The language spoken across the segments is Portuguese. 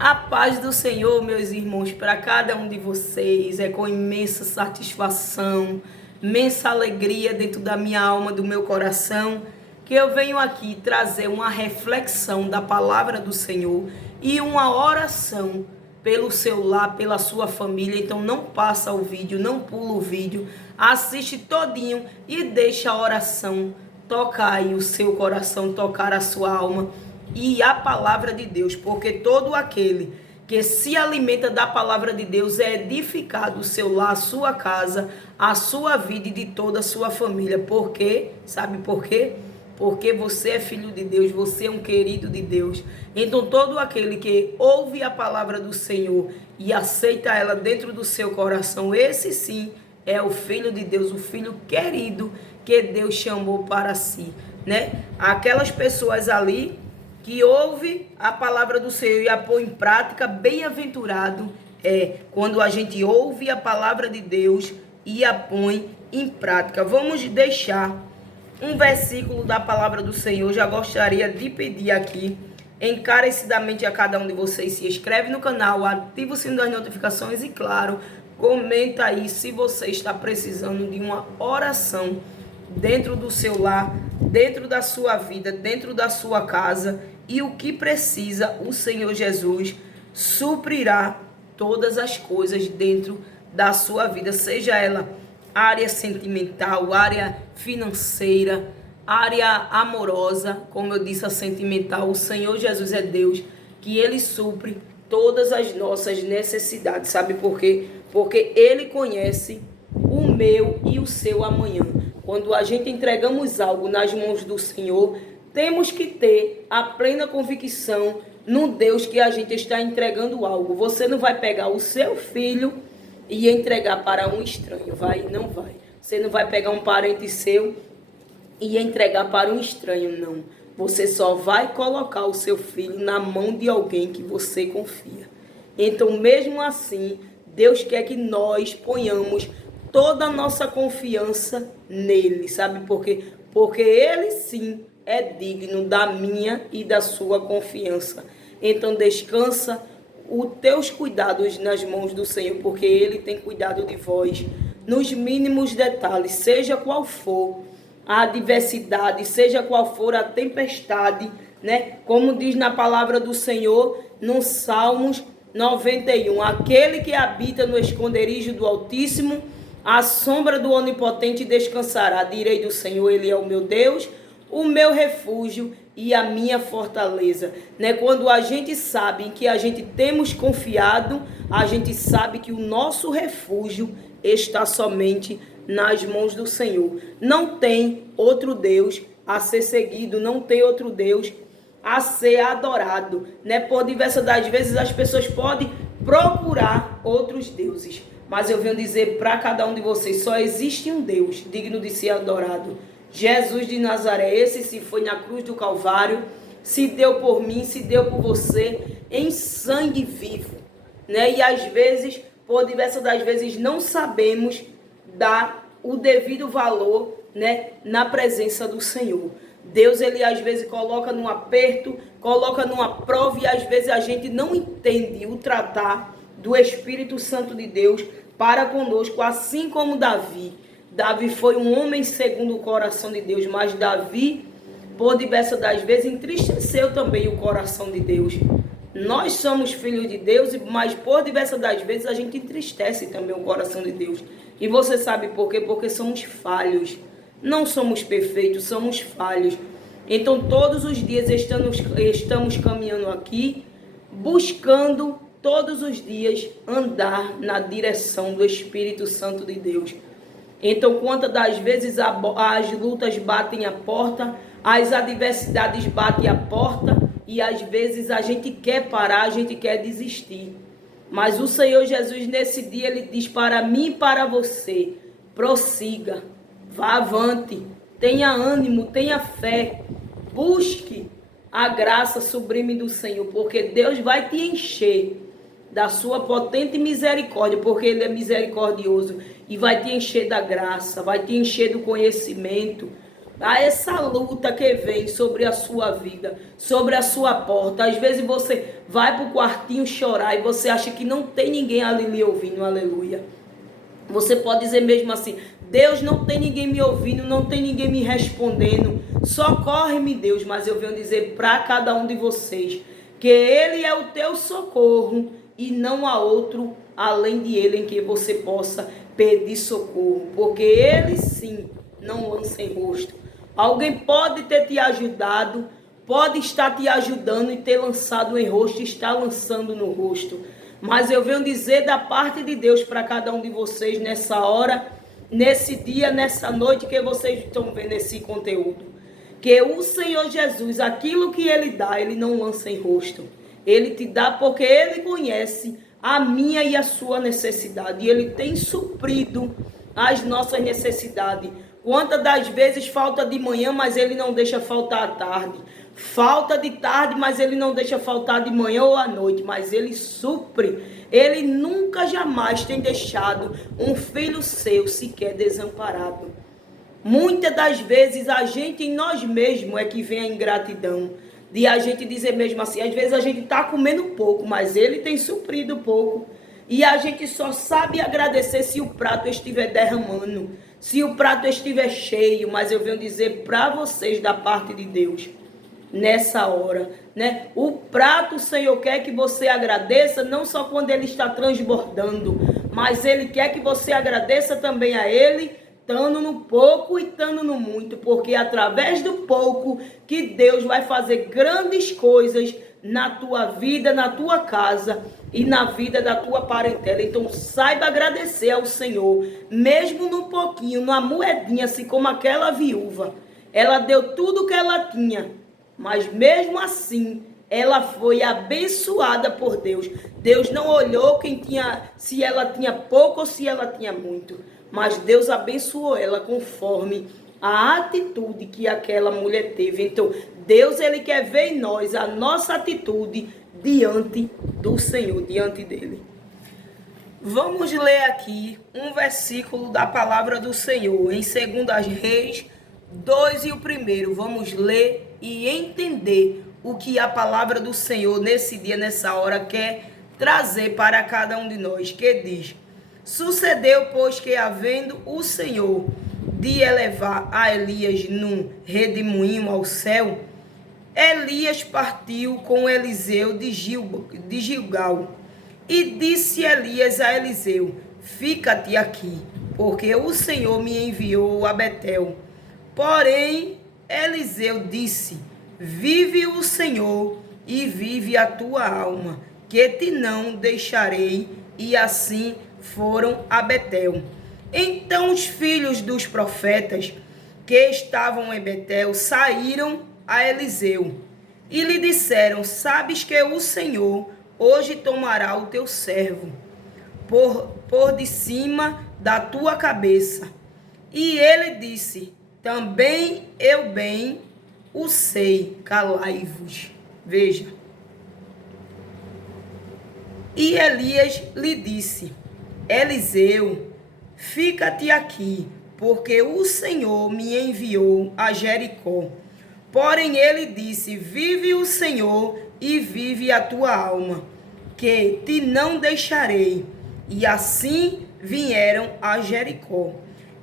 A paz do Senhor, meus irmãos, para cada um de vocês. É com imensa satisfação, imensa alegria dentro da minha alma, do meu coração, que eu venho aqui trazer uma reflexão da palavra do Senhor e uma oração pelo seu lar, pela sua família. Então não passa o vídeo, não pula o vídeo, assiste todinho e deixa a oração tocar aí o seu coração, tocar a sua alma e a palavra de Deus, porque todo aquele que se alimenta da palavra de Deus é edificado o seu lar, a sua casa, a sua vida e de toda a sua família. Por quê? Sabe por quê? Porque você é filho de Deus, você é um querido de Deus. Então todo aquele que ouve a palavra do Senhor e aceita ela dentro do seu coração, esse sim é o filho de Deus, o filho querido que Deus chamou para si, né? Aquelas pessoas ali que ouve a palavra do Senhor e a põe em prática, bem-aventurado é quando a gente ouve a palavra de Deus e a põe em prática. Vamos deixar um versículo da palavra do Senhor. Já gostaria de pedir aqui encarecidamente a cada um de vocês: se inscreve no canal, ativa o sino das notificações e, claro, comenta aí se você está precisando de uma oração dentro do seu lar, dentro da sua vida, dentro da sua casa, e o que precisa, o Senhor Jesus suprirá todas as coisas dentro da sua vida, seja ela área sentimental, área financeira, área amorosa. Como eu disse, a sentimental, o Senhor Jesus é Deus, que Ele supre todas as nossas necessidades. Sabe por quê? Porque Ele conhece o meu e o seu amanhã. Quando a gente entregamos algo nas mãos do Senhor, temos que ter a plena convicção no Deus que a gente está entregando algo. Você não vai pegar o seu filho e entregar para um estranho, vai? Não vai. Você não vai pegar um parente seu e entregar para um estranho, não. Você só vai colocar o seu filho na mão de alguém que você confia. Então, mesmo assim, Deus quer que nós ponhamos toda a nossa confiança nele, sabe por quê? Porque ele sim é digno da minha e da sua confiança. Então descansa os teus cuidados nas mãos do Senhor, porque ele tem cuidado de vós nos mínimos detalhes, seja qual for a adversidade, seja qual for a tempestade, né? Como diz na palavra do Senhor, no Salmos 91, aquele que habita no esconderijo do Altíssimo, à sombra do Onipotente descansará. Direi do Senhor, ele é o meu Deus, o meu refúgio e a minha fortaleza, né? Quando a gente sabe em que a gente temos confiado, a gente sabe que o nosso refúgio está somente nas mãos do Senhor. Não tem outro Deus a ser seguido, não tem outro Deus a ser adorado, né? Por diversas das vezes as pessoas podem procurar outros deuses, mas eu venho dizer para cada um de vocês: só existe um Deus digno de ser adorado. Jesus de Nazaré, esse se foi na cruz do Calvário, se deu por mim, se deu por você, em sangue vivo, né? E às vezes, por diversas das vezes, não sabemos dar o devido valor, né, na presença do Senhor. Deus, ele às vezes coloca num aperto, coloca numa prova, e às vezes a gente não entende o tratar do Espírito Santo de Deus para conosco, assim como Davi. Davi foi um homem segundo o coração de Deus, mas Davi, por diversas das vezes, entristeceu também o coração de Deus. Nós somos filhos de Deus, mas por diversas das vezes a gente entristece também o coração de Deus. E você sabe por quê? Porque somos falhos. Não somos perfeitos, somos falhos. Então todos os dias estamos caminhando aqui, buscando todos os dias andar na direção do Espírito Santo de Deus. Então, quantas das vezes as lutas batem a porta, as adversidades batem a porta, e às vezes a gente quer parar, a gente quer desistir. Mas o Senhor Jesus, nesse dia, ele diz para mim e para você: prossiga, vá avante, tenha ânimo, tenha fé, busque a graça sublime do Senhor, porque Deus vai te encher da sua potente misericórdia, porque ele é misericordioso, e vai te encher da graça, vai te encher do conhecimento, a essa luta que vem sobre a sua vida, sobre a sua porta. Às vezes você vai para o quartinho chorar e você acha que não tem ninguém ali lhe ouvindo, aleluia. Você pode dizer mesmo assim: Deus, não tem ninguém me ouvindo, não tem ninguém me respondendo, socorre-me, Deus. Mas eu venho dizer para cada um de vocês que Ele é o teu socorro e não há outro além de Ele em que você possa pedir socorro, porque Ele sim não lança em rosto. Alguém pode ter te ajudado, pode estar te ajudando e ter lançado em rosto, está lançando no rosto. Mas eu venho dizer da parte de Deus para cada um de vocês nessa hora, nesse dia, nessa noite que vocês estão vendo esse conteúdo. Que o Senhor Jesus, aquilo que Ele dá, Ele não lança em rosto. Ele te dá porque Ele conhece a minha e a sua necessidade. E Ele tem suprido as nossas necessidades. Quantas das vezes falta de manhã, mas Ele não deixa faltar à tarde. Falta de tarde, mas Ele não deixa faltar de manhã ou à noite. Mas Ele supre. Ele nunca, jamais tem deixado um filho seu sequer desamparado. Muitas das vezes a gente em nós mesmos é que vem a ingratidão. De a gente dizer mesmo assim, às vezes a gente está comendo pouco, mas Ele tem suprido pouco. E a gente só sabe agradecer se o prato estiver derramando, se o prato estiver cheio. Mas eu venho dizer para vocês da parte de Deus, nessa hora, né? O prato, o Senhor quer que você agradeça, não só quando ele está transbordando, mas Ele quer que você agradeça também a Ele, estando no pouco e estando no muito, porque é através do pouco que Deus vai fazer grandes coisas na tua vida, na tua casa e na vida da tua parentela. Então saiba agradecer ao Senhor, mesmo no pouquinho, numa moedinha, assim como aquela viúva. Ela deu tudo que ela tinha, mas mesmo assim ela foi abençoada por Deus. Deus não olhou se ela tinha pouco ou se ela tinha muito, mas Deus abençoou ela conforme a atitude que aquela mulher teve. Então Deus, Ele quer ver em nós a nossa atitude diante do Senhor, diante dEle. Vamos ler aqui um versículo da palavra do Senhor, em 2 Reis 2 e o primeiro. Vamos ler e entender o que a palavra do Senhor nesse dia, nessa hora, quer trazer para cada um de nós, que diz: sucedeu, pois, que havendo o Senhor de elevar a Elias num redemoinho ao céu, Elias partiu com Eliseu de Gilgal. E disse Elias a Eliseu: fica-te aqui, porque o Senhor me enviou a Betel. Porém, Eliseu disse: vive o Senhor e vive a tua alma, que te não deixarei. E assim foram a Betel. Então os filhos dos profetas que estavam em Betel saíram a Eliseu e lhe disseram: sabes que o Senhor hoje tomará o teu servo por de cima da tua cabeça. E ele disse: também eu bem o sei, calai-vos. Veja. E Elias lhe disse: Eliseu, fica-te aqui, porque o Senhor me enviou a Jericó. Porém ele disse: vive o Senhor e vive a tua alma, que te não deixarei. E assim vieram a Jericó.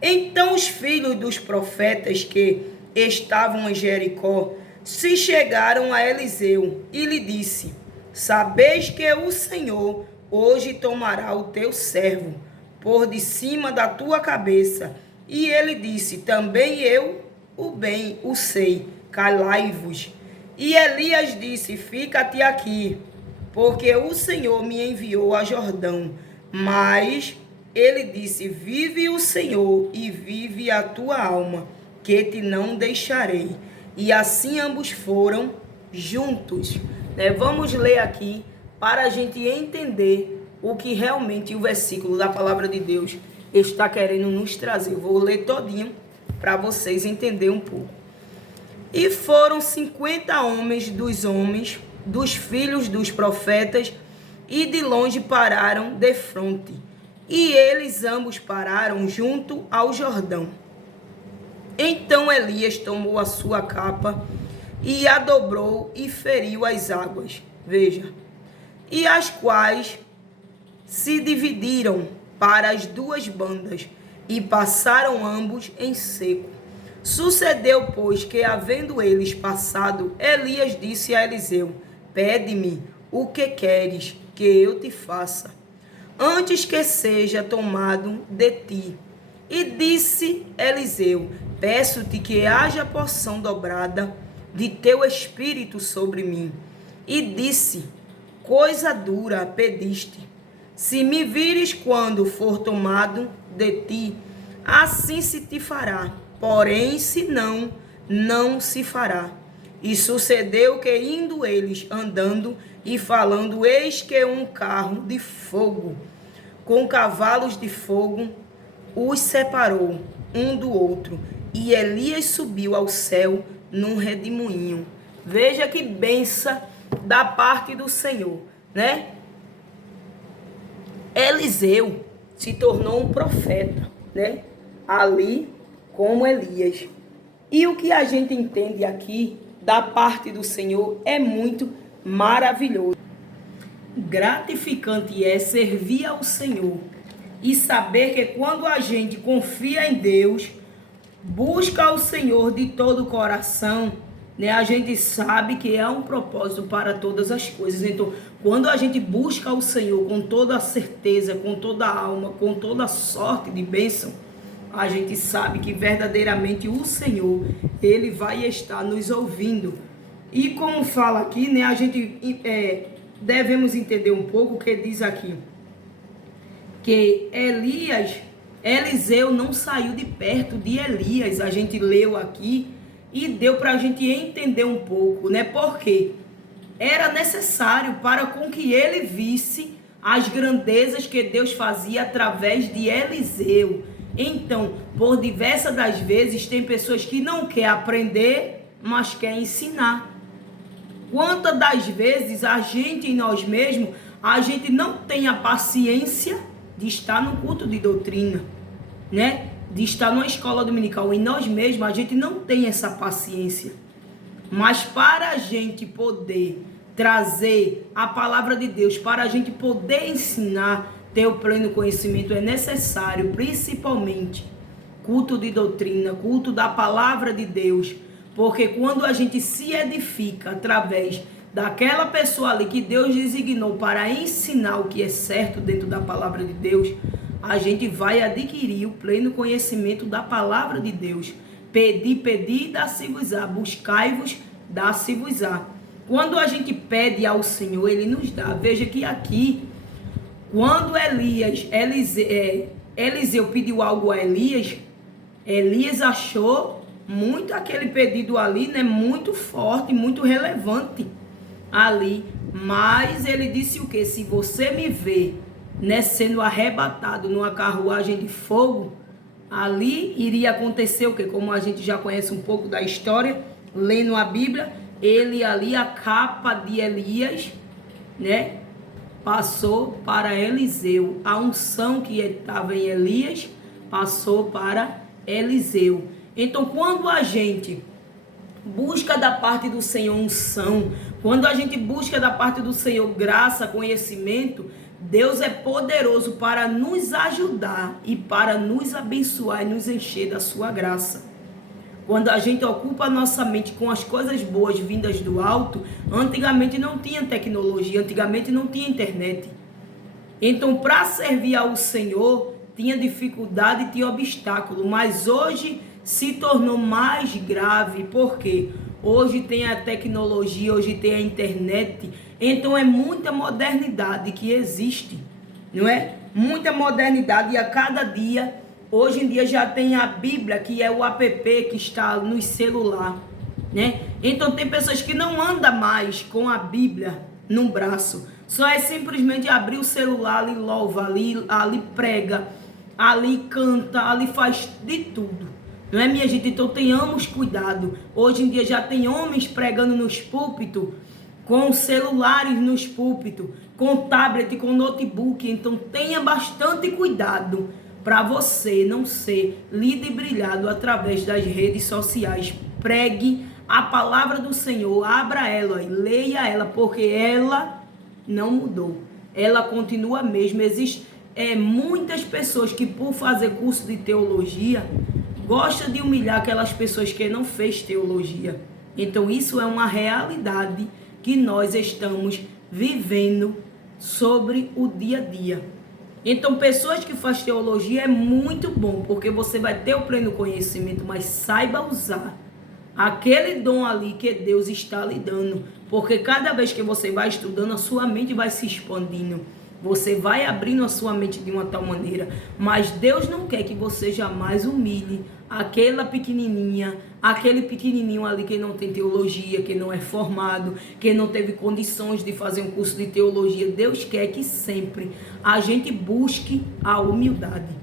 Então os filhos dos profetas que estavam em Jericó se chegaram a Eliseu e lhe disse: sabeis que o Senhor hoje tomará o teu servo por de cima da tua cabeça. E ele disse: também eu o bem o sei, calai-vos. E Elias disse: fica-te aqui, porque o Senhor me enviou a Jordão. Mas ele disse: vive o Senhor e vive a tua alma, que te não deixarei. E assim ambos foram juntos. Vamos ler aqui para a gente entender o que realmente o versículo da palavra de Deus está querendo nos trazer. Eu vou ler todinho para vocês entenderem um pouco. E foram 50 homens dos filhos dos profetas, e de longe pararam defronte. E eles ambos pararam junto ao Jordão. Então Elias tomou a sua capa e a dobrou e feriu as águas. Veja. E as quais se dividiram para as duas bandas e passaram ambos em seco. Sucedeu, pois, que havendo eles passado, Elias disse a Eliseu: pede-me o que queres que eu te faça, antes que seja tomado de ti. E disse Eliseu: peço-te que haja porção dobrada de teu espírito sobre mim. E disse: coisa dura pediste. Se me vires quando for tomado de ti, assim se te fará. Porém, se não, não se fará. E sucedeu que, indo eles andando e falando, eis que um carro de fogo, com cavalos de fogo, os separou um do outro. E Elias subiu ao céu num redemoinho. Veja que benção da parte do Senhor, né? Eliseu se tornou um profeta, né? Ali como Elias. E o que a gente entende aqui da parte do Senhor é muito maravilhoso. Gratificante é servir ao Senhor e saber que quando a gente confia em Deus, busca o Senhor de todo o coração, né? A gente sabe que há um propósito para todas as coisas. Então, quando a gente busca o Senhor com toda a certeza, com toda a alma, com toda a sorte de bênção, a gente sabe que verdadeiramente o Senhor, Ele vai estar nos ouvindo. E como fala aqui, né? A gente devemos entender um pouco o que diz aqui. Que Eliseu não saiu de perto de Elias. A gente leu aqui e deu para a gente entender um pouco, né? Porque era necessário para com que ele visse as grandezas que Deus fazia através de Eliseu. Então, por diversas das vezes, tem pessoas que não querem aprender, mas querem ensinar. Quantas das vezes a gente, em nós mesmos, a gente não tem a paciência de estar no culto de doutrina, né? De estar numa escola dominical. Em nós mesmos, a gente não tem essa paciência. Mas para a gente poder trazer a palavra de Deus, para a gente poder ensinar, ter o pleno conhecimento, é necessário, principalmente, culto de doutrina, culto da palavra de Deus. Porque quando a gente se edifica através daquela pessoa ali que Deus designou para ensinar o que é certo dentro da palavra de Deus, a gente vai adquirir o pleno conhecimento da palavra de Deus. Pedi, dá-se-vos-á. Buscai-vos, dá-se-vos-á. Quando a gente pede ao Senhor, Ele nos dá. Veja que aqui, quando Eliseu pediu algo a Elias, Elias achou muito aquele pedido ali, né? Muito forte, muito relevante ali. Mas ele disse o quê? Se você me vê, né, sendo arrebatado numa carruagem de fogo, ali iria acontecer o quê? Como a gente já conhece um pouco da história, lendo a Bíblia, ele ali, a capa de Elias, né, passou para Eliseu. A unção que estava em Elias passou para Eliseu. Então, quando a gente busca da parte do Senhor unção, quando a gente busca da parte do Senhor graça, conhecimento, Deus é poderoso para nos ajudar e para nos abençoar e nos encher da sua graça. Quando a gente ocupa a nossa mente com as coisas boas vindas do alto, antigamente não tinha tecnologia, antigamente não tinha internet. Então, para servir ao Senhor, tinha dificuldade, tinha obstáculo, mas hoje se tornou mais grave, porque hoje tem a tecnologia, hoje tem a internet, então é muita modernidade que existe, não é? Muita modernidade, e a cada dia, hoje em dia já tem a Bíblia, que é o app que está no celular, né? Então tem pessoas que não andam mais com a Bíblia no braço, só é simplesmente abrir o celular, ali louva, ali prega, ali canta, ali faz de tudo. Não é, minha gente? Então tenhamos cuidado. Hoje em dia já tem homens pregando nos púlpitos, com celulares nos púlpitos, com tablet, com notebook. Então tenha bastante cuidado, para você não ser lido e brilhado através das redes sociais. Pregue a palavra do Senhor, abra ela e leia ela, porque ela não mudou. Ela continua a mesma. Existem muitas pessoas que, por fazer curso de teologia, gostam de humilhar aquelas pessoas que não fez teologia. Então isso é uma realidade que nós estamos vivendo sobre o dia a dia. Então pessoas que fazem teologia é muito bom, porque você vai ter o pleno conhecimento, mas saiba usar aquele dom ali que Deus está lhe dando, porque cada vez que você vai estudando, a sua mente vai se expandindo, você vai abrindo a sua mente de uma tal maneira, mas Deus não quer que você jamais humilhe aquela pequenininha, aquele pequenininho ali que não tem teologia, que não é formado, que não teve condições de fazer um curso de teologia. Deus quer que sempre a gente busque a humildade.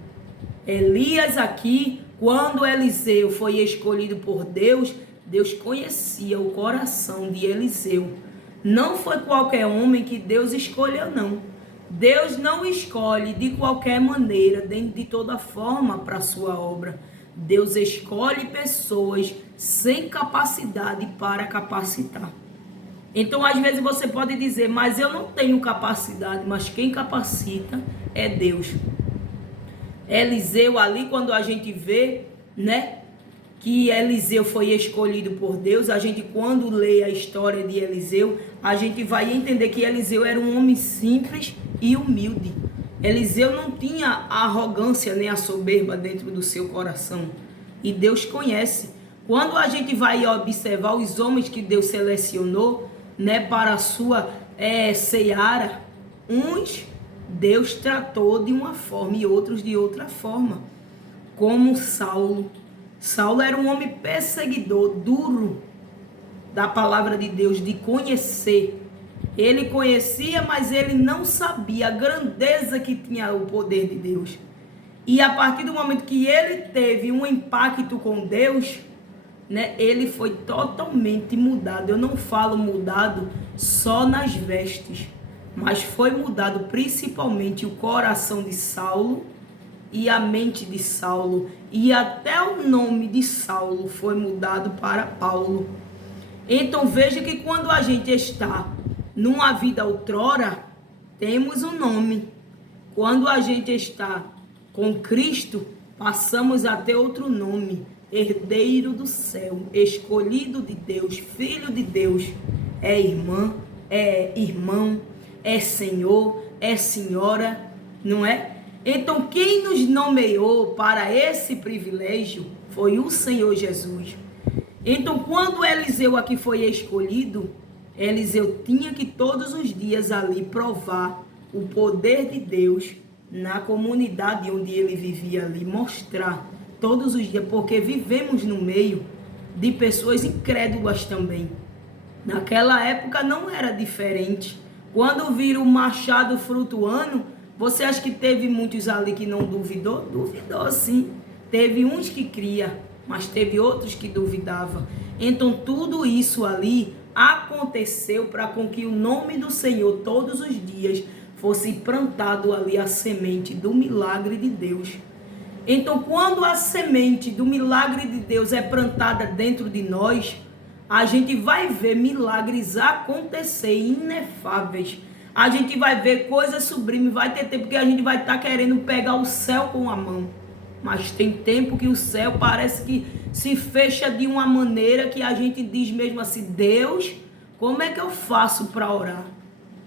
Elias aqui, quando Eliseu foi escolhido por Deus, Deus conhecia o coração de Eliseu. Não foi qualquer homem que Deus escolheu, não. Deus não escolhe de qualquer maneira, de toda forma para a sua obra. Deus escolhe pessoas sem capacidade para capacitar. Então, às vezes você pode dizer, mas eu não tenho capacidade, mas quem capacita é Deus. Eliseu ali, quando a gente vê, né, que Eliseu foi escolhido por Deus, a gente quando lê a história de Eliseu, a gente vai entender que Eliseu era um homem simples e humilde. Eliseu não tinha a arrogância nem a soberba dentro do seu coração. E Deus conhece. Quando a gente vai observar os homens que Deus selecionou, né, para a sua seara, uns Deus tratou de uma forma e outros de outra forma. Como Saulo. Saulo era um homem perseguidor, duro da palavra de Deus, de conhecer. Ele conhecia, mas ele não sabia a grandeza que tinha o poder de Deus. E a partir do momento que ele teve um impacto com Deus, né, ele foi totalmente mudado. Eu não falo mudado só nas vestes, mas foi mudado principalmente o coração de Saulo e a mente de Saulo. E até o nome de Saulo foi mudado para Paulo. Então veja que quando a gente está numa vida outrora, temos um nome. Quando a gente está com Cristo, passamos a ter outro nome. Herdeiro do céu, escolhido de Deus, filho de Deus. É irmã, é irmão, é senhor, é senhora, não é? Então quem nos nomeou para esse privilégio foi o Senhor Jesus. Então quando Eliseu aqui foi escolhido, Eliseu tinha que todos os dias ali provar o poder de Deus na comunidade onde ele vivia ali, mostrar todos os dias, porque vivemos no meio de pessoas incrédulas também. Naquela época não era diferente. Quando viram o machado flutuando, você acha que teve muitos ali que não duvidou? Duvidou sim. Teve uns que cria, mas teve outros que duvidavam. Então tudo isso ali aconteceu para com que o nome do Senhor todos os dias fosse plantado ali a semente do milagre de Deus. Então quando a semente do milagre de Deus é plantada dentro de nós, a gente vai ver milagres acontecer inefáveis. A gente vai ver coisas sublimes, vai ter tempo que a gente vai estar querendo pegar o céu com a mão. Mas tem tempo que o céu parece que se fecha de uma maneira que a gente diz mesmo assim, Deus, como é que eu faço para orar?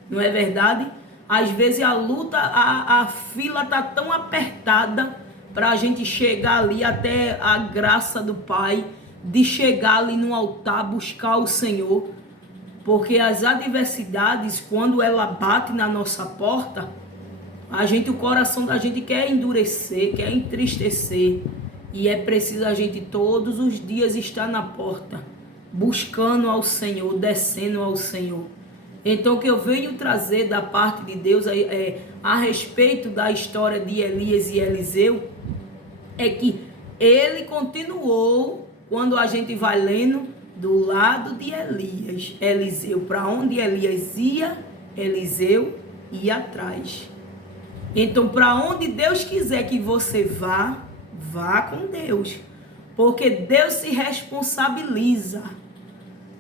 Não é verdade? Às vezes a luta, a fila está tão apertada para a gente chegar ali até a graça do Pai, de chegar ali no altar, buscar o Senhor. Porque as adversidades, quando ela bate na nossa porta, o coração da gente quer endurecer, quer entristecer. E é preciso a gente todos os dias estar na porta, buscando ao Senhor, descendo ao Senhor. Então o que eu venho trazer da parte de Deus a respeito da história de Elias e Eliseu, é que ele continuou, quando a gente vai lendo, do lado de Elias, Eliseu, para onde Elias ia, Eliseu ia atrás. Então, para onde Deus quiser que você vá, vá com Deus. Porque Deus se responsabiliza.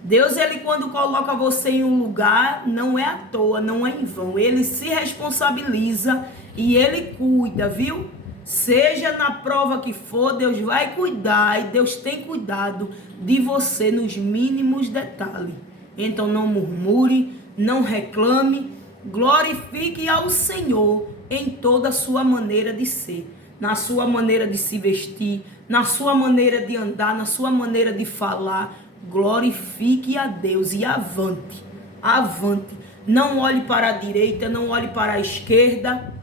Deus, ele quando coloca você em um lugar, não é à toa, não é em vão. Ele se responsabiliza e ele cuida, viu? Seja na prova que for, Deus vai cuidar e Deus tem cuidado de você nos mínimos detalhes. Então não murmure, não reclame, glorifique ao Senhor em toda a sua maneira de ser, na sua maneira de se vestir, na sua maneira de andar, na sua maneira de falar. Glorifique a Deus e avante, avante. Não olhe para a direita, não olhe para a esquerda.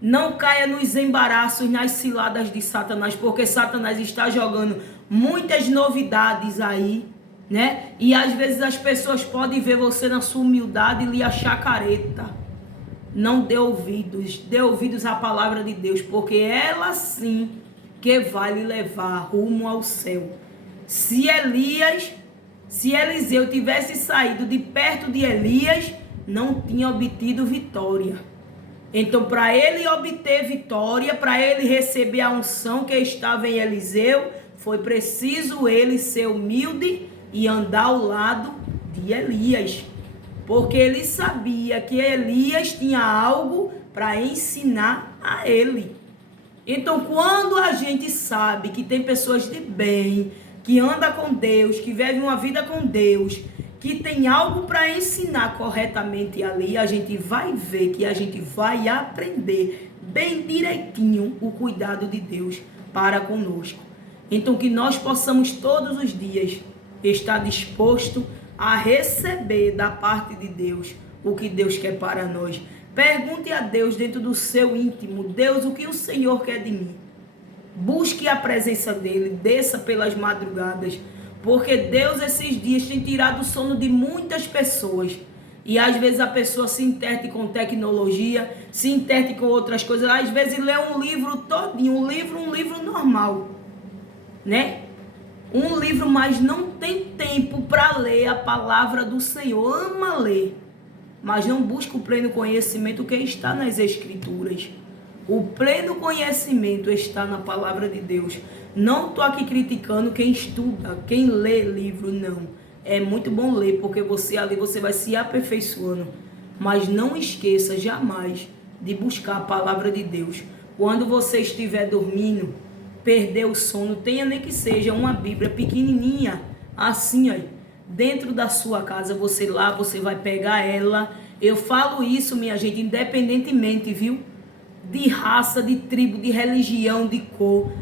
Não caia nos embaraços, nas ciladas de Satanás, porque Satanás está jogando muitas novidades aí, né? E às vezes as pessoas podem ver você na sua humildade e lhe achar careta. Não dê ouvidos à palavra de Deus, porque ela sim que vai lhe levar rumo ao céu. Se Eliseu tivesse saído de perto de Elias, não tinha obtido vitória. Então, para ele obter vitória, para ele receber a unção que estava em Eliseu, foi preciso ele ser humilde e andar ao lado de Elias. Porque ele sabia que Elias tinha algo para ensinar a ele. Então, quando a gente sabe que tem pessoas de bem, que anda com Deus, que vive uma vida com Deus, que tem algo para ensinar corretamente ali, a gente vai ver que a gente vai aprender bem direitinho o cuidado de Deus para conosco. Então, que nós possamos todos os dias estar disposto a receber da parte de Deus o que Deus quer para nós. Pergunte a Deus dentro do seu íntimo: Deus, o que o Senhor quer de mim? Busque a presença dele, desça pelas madrugadas, porque Deus esses dias tem tirado o sono de muitas pessoas. E às vezes a pessoa se interte com tecnologia, se interte com outras coisas, às vezes lê um livro todinho, um livro normal, né? Um livro, mas não tem tempo para ler a palavra do Senhor. Ama ler, mas não busca o pleno conhecimento que está nas Escrituras. O pleno conhecimento está na palavra de Deus. Não estou aqui criticando quem estuda, quem lê livro, não. É muito bom ler, porque você ali você vai se aperfeiçoando. Mas não esqueça jamais de buscar a palavra de Deus. Quando você estiver dormindo, perder o sono, tenha nem que seja uma Bíblia pequenininha, assim aí, dentro da sua casa, você vai pegar ela. Eu falo isso, minha gente, independentemente, viu? De raça, de tribo, de religião, de cor.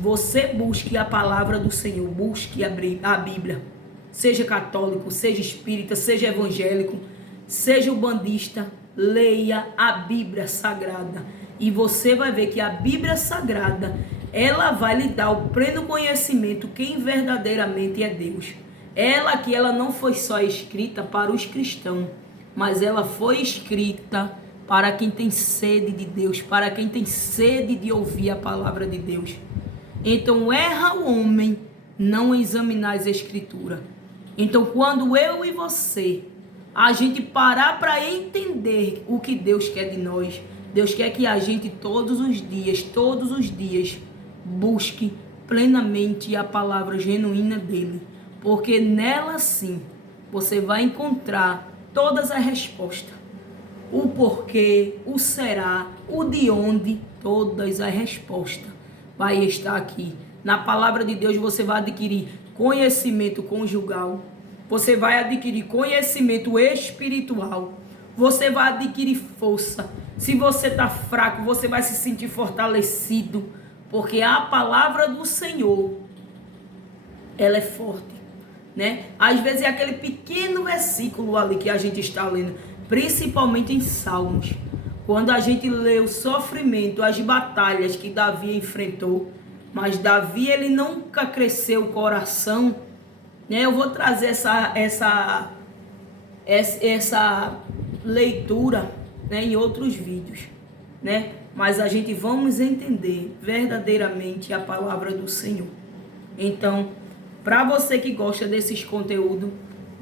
Você busque a palavra do Senhor, busque a Bíblia. Seja católico, seja espírita, seja evangélico, seja ubandista, leia a Bíblia Sagrada. E você vai ver que a Bíblia Sagrada, ela vai lhe dar o pleno conhecimento quem verdadeiramente é Deus. Ela não foi só escrita para os cristãos, mas ela foi escrita para quem tem sede de Deus, para quem tem sede de ouvir a palavra de Deus. Então erra o homem não examinar as Escrituras. Então quando eu e você, a gente parar para entender o que Deus quer de nós, Deus quer que a gente todos os dias, busque plenamente a palavra genuína dele. Porque nela sim, você vai encontrar todas as respostas. O porquê, o será, o de onde, todas as respostas vai estar aqui. Na palavra de Deus você vai adquirir conhecimento conjugal, você vai adquirir conhecimento espiritual, você vai adquirir força. Se você está fraco, você vai se sentir fortalecido, porque a palavra do Senhor, ela é forte, né? Às vezes é aquele pequeno versículo ali que a gente está lendo, principalmente em Salmos, quando a gente lê o sofrimento, as batalhas que Davi enfrentou, mas Davi ele nunca cresceu o coração, né? Eu vou trazer essa leitura, né, em outros vídeos, né? Mas a gente vamos entender verdadeiramente a palavra do Senhor. Então, para você que gosta desses conteúdos,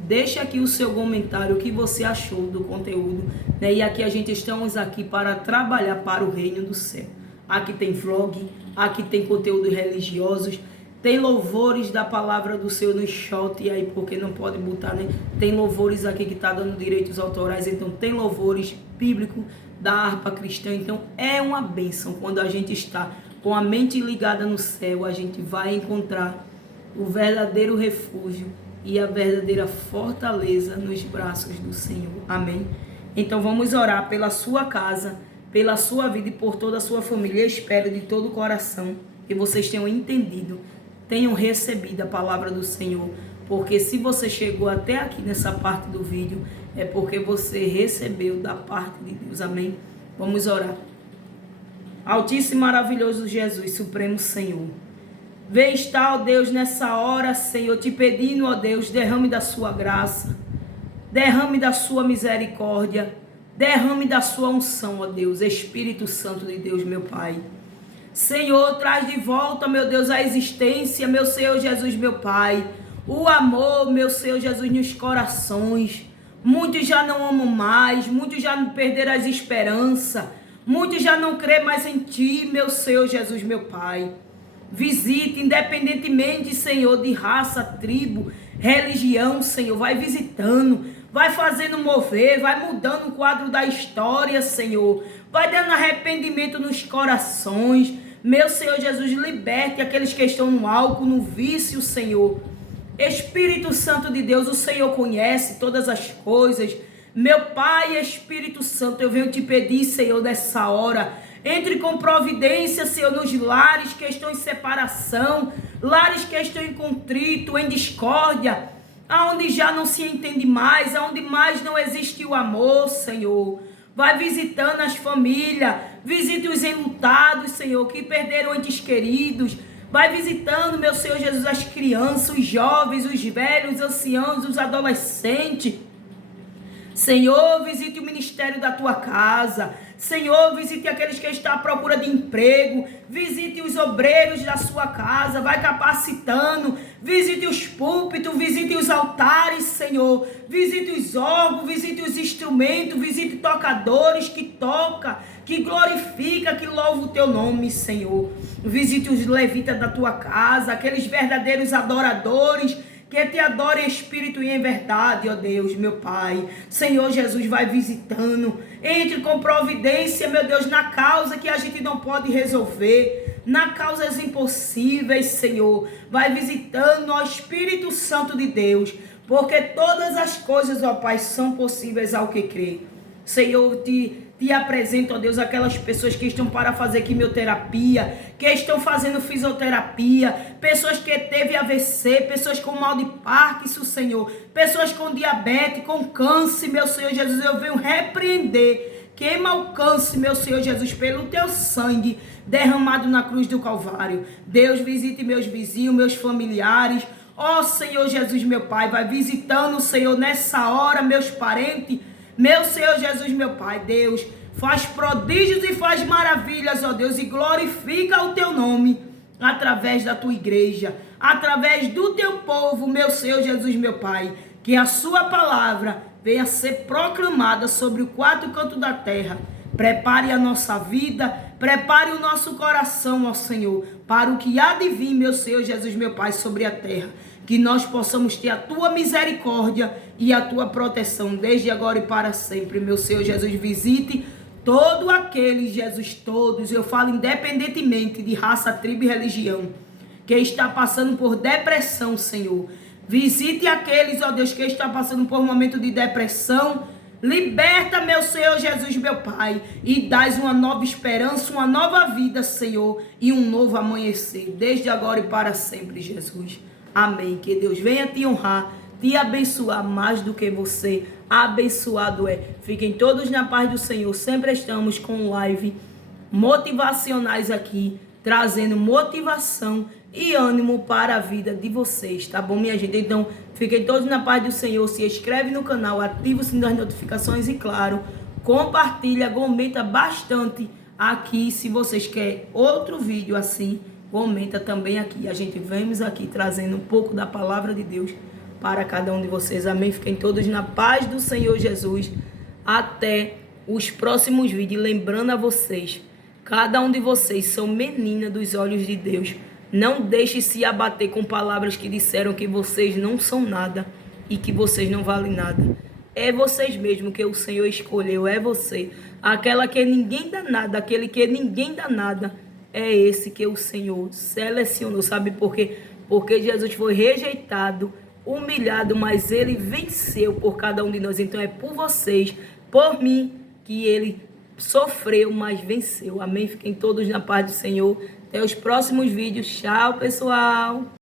Deixa aqui o seu comentário, o que você achou do conteúdo, né? E aqui estamos aqui para trabalhar para o reino do céu. Aqui tem vlog, aqui tem conteúdos religiosos, tem louvores da palavra do Senhor no shot, e aí porque não pode botar, né? Tem louvores aqui que tá dando direitos autorais, então tem louvores bíblicos da harpa cristã. Então é uma bênção quando a gente está com a mente ligada no céu, a gente vai encontrar o verdadeiro refúgio e a verdadeira fortaleza nos braços do Senhor. Amém? Então vamos orar pela sua casa, pela sua vida e por toda a sua família. Eu espero de todo o coração que vocês tenham entendido, tenham recebido a palavra do Senhor, porque se você chegou até aqui nessa parte do vídeo, é porque você recebeu da parte de Deus. Amém? Vamos orar. Altíssimo e maravilhoso Jesus, Supremo Senhor, vem estar, ó Deus, nessa hora, Senhor, te pedindo, ó Deus, derrame da sua graça, derrame da sua misericórdia, derrame da sua unção, ó Deus, Espírito Santo de Deus, meu Pai. Senhor, traz de volta, meu Deus, a existência, meu Senhor Jesus, meu Pai, o amor, meu Senhor Jesus, nos corações. Muitos já não amam mais, muitos já perderam as esperanças, muitos já não crêem mais em Ti, meu Senhor Jesus, meu Pai. Visite, independentemente, Senhor, de raça, tribo, religião, Senhor, vai visitando, vai fazendo mover, vai mudando o quadro da história, Senhor, vai dando arrependimento nos corações, meu Senhor Jesus, liberte aqueles que estão no álcool, no vício, Senhor. Espírito Santo de Deus, o Senhor conhece todas as coisas, meu Pai, Espírito Santo, eu venho te pedir, Senhor, nessa hora, entre com providência, Senhor, nos lares que estão em separação, lares que estão em contrito, em discórdia, aonde já não se entende mais, aonde mais não existe o amor, Senhor. Vai visitando as famílias, visite os enlutados, Senhor, que perderam entes queridos. Vai visitando, meu Senhor Jesus, as crianças, os jovens, os velhos, os anciãos, os adolescentes. Senhor, visite o ministério da tua casa. Senhor, visite aqueles que estão à procura de emprego. Visite os obreiros da sua casa. Vai capacitando. Visite os púlpitos. Visite os altares, Senhor. Visite os órgãos. Visite os instrumentos. Visite tocadores que toca, que glorifica, que louva o teu nome, Senhor. Visite os levitas da tua casa. Aqueles verdadeiros adoradores que te adore em espírito e em verdade, ó Deus, meu Pai. Senhor Jesus, vai visitando. Entre com providência, meu Deus, na causa que a gente não pode resolver, na causas impossíveis, Senhor. Vai visitando, ó Espírito Santo de Deus, porque todas as coisas, ó Pai, são possíveis ao que crê. Senhor, te apresento, ó Deus, aquelas pessoas que estão para fazer quimioterapia, que estão fazendo fisioterapia, pessoas que teve AVC, pessoas com mal de Parkinson, Senhor, pessoas com diabetes, com câncer, meu Senhor Jesus, eu venho repreender, queima o câncer, meu Senhor Jesus, pelo teu sangue derramado na cruz do Calvário. Deus, visite meus vizinhos, meus familiares, ó Senhor Jesus, meu Pai, vai visitando, Senhor, nessa hora, meus parentes, meu Senhor Jesus, meu Pai, Deus, faz prodígios e faz maravilhas, ó Deus, e glorifica o teu nome através da tua igreja, através do teu povo, meu Senhor Jesus, meu Pai, que a sua palavra venha ser proclamada sobre o quatro cantos da terra. Prepare a nossa vida, prepare o nosso coração, ó Senhor, para o que há de vir, meu Senhor Jesus, meu Pai, sobre a terra. Que nós possamos ter a tua misericórdia e a tua proteção desde agora e para sempre. Meu Senhor Jesus, visite todo aquele, Jesus, todos, eu falo independentemente de raça, tribo e religião, que está passando por depressão, Senhor. Visite aqueles, ó Deus, que está passando por um momento de depressão. Liberta, meu Senhor Jesus, meu Pai, e dás uma nova esperança, uma nova vida, Senhor, e um novo amanhecer, desde agora e para sempre, Jesus. Amém. Que Deus venha te honrar, te abençoar mais do que você abençoado é. Fiquem todos na paz do Senhor. Sempre estamos com live motivacionais aqui, trazendo motivação e ânimo para a vida de vocês, tá bom, minha gente? Então, fiquem todos na paz do Senhor. Se inscreve no canal, ativa o sininho das notificações e, claro, compartilha, comenta bastante aqui. Se vocês querem outro vídeo assim, comenta também aqui. A gente vemos aqui trazendo um pouco da palavra de Deus para cada um de vocês. Amém? Fiquem todos na paz do Senhor Jesus. Até os próximos vídeos. Lembrando a vocês, cada um de vocês são menina dos olhos de Deus. Não deixe se abater com palavras que disseram que vocês não são nada e que vocês não valem nada. É vocês mesmo que o Senhor escolheu, é você. Aquela que ninguém dá nada, aquele que ninguém dá nada, é esse que o Senhor selecionou. Sabe por quê? Porque Jesus foi rejeitado, humilhado, mas ele venceu por cada um de nós. Então é por vocês, por mim, que ele sofreu, mas venceu. Amém? Fiquem todos na paz do Senhor. Até os próximos vídeos. Tchau, pessoal.